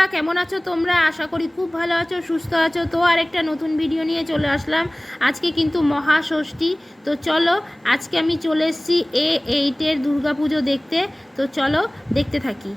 বন্ধুরা, কেমন আছো তোমরা? আশা করি খুব ভালো আছো, সুস্থ আছো। তো আরেকটা নতুন ভিডিও নিয়ে চলে আসলাম। আজকে কিন্তু মহাষষ্ঠী। তো চলো, আজকে আমি চলে এসেছি A8-এর দুর্গাপুজো দেখতে। তো চলো দেখতে থাকি।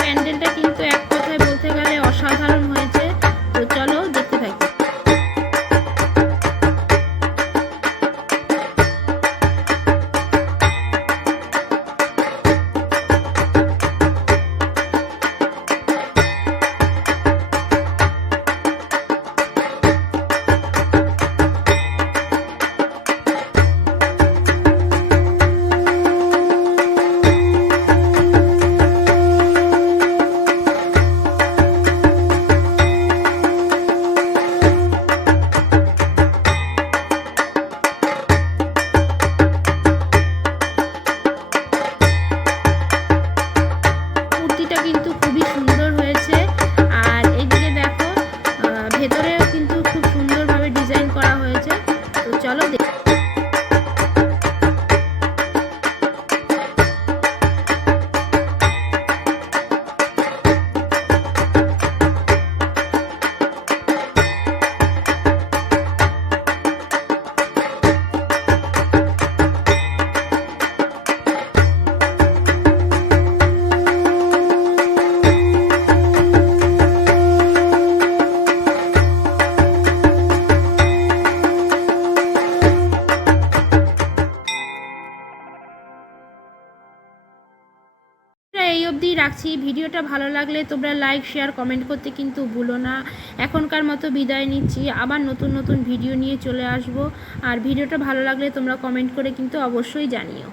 প্যান্ডেলটা কিন্তু এক কথায় বলতে গেলে অসাধারণ হয়েছে। তো চলো দেখতে থাকি। মূর্তিটা কিন্তু খুবই সুন্দর হয়েছে। আর এদিকে দেখো, ভেতরেও কিন্তু খুব সুন্দরভাবে ডিজাইন করা হয়েছে। তো চলো এই অবধি রাখছি। ভিডিওটা ভালো লাগলে তোমরা লাইক, শেয়ার, কমেন্ট করতে কিন্তু ভুলো না। এখনকার মতো বিদায় নিচ্ছি, আবার নতুন নতুন ভিডিও নিয়ে চলে আসব। আর ভিডিওটা ভালো লাগলে তোমরা কমেন্ট করে কিন্তু অবশ্যই জানিও।